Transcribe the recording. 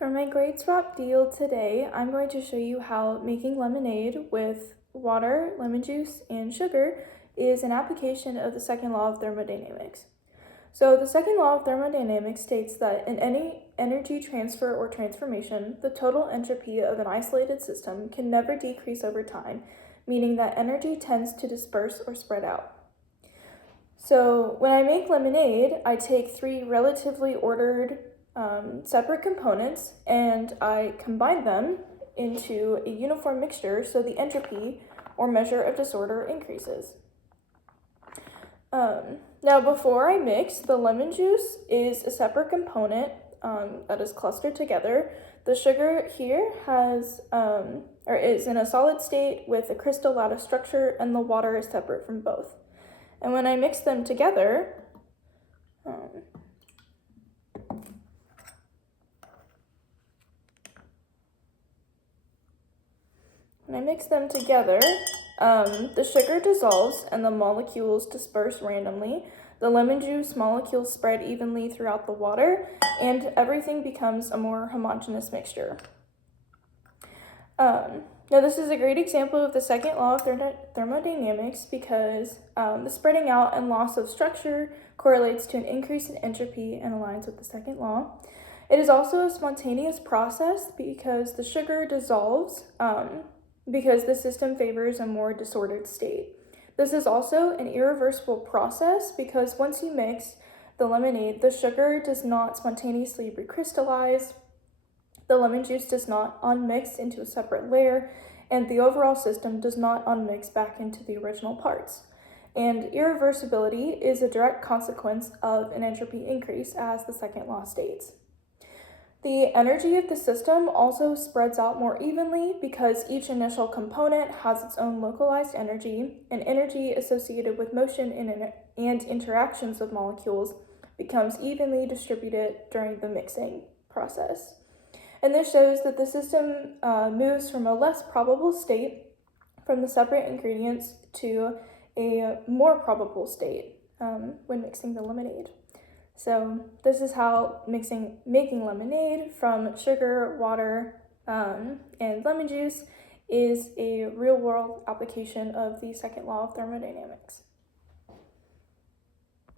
For my grade swap deal today, I'm going to show you how making lemonade with water, lemon juice, and sugar is an application of the second law of thermodynamics. So the second law of thermodynamics states that in any energy transfer or transformation, the total entropy of an isolated system can never decrease over time, meaning that energy tends to disperse or spread out. So when I make lemonade, I take three relatively ordered separate components and I combine them into a uniform mixture so the entropy or measure of disorder increases. Now before I mix, the lemon juice is a separate component that is clustered together. The sugar here is in a solid state with a crystal lattice structure, and the water is separate from both. And when I mix them together, the sugar dissolves and the molecules disperse randomly. The lemon juice molecules spread evenly throughout the water, and everything becomes a more homogeneous mixture. Now this is a great example of the second law of thermodynamics because the spreading out and loss of structure correlates to an increase in entropy and aligns with the second law. It is also a spontaneous process because the sugar dissolves because the system favors a more disordered state. This is also an irreversible process because once you mix the lemonade, the sugar does not spontaneously recrystallize, the lemon juice does not unmix into a separate layer, and the overall system does not unmix back into the original parts. And irreversibility is a direct consequence of an entropy increase, as the second law states. The energy of the system also spreads out more evenly because each initial component has its own localized energy, and energy associated with motion and interactions with molecules becomes evenly distributed during the mixing process. And this shows that the system moves from a less probable state from the separate ingredients to a more probable state when mixing the lemonade. So this is how making lemonade from sugar, water, and lemon juice is a real-world application of the second law of thermodynamics.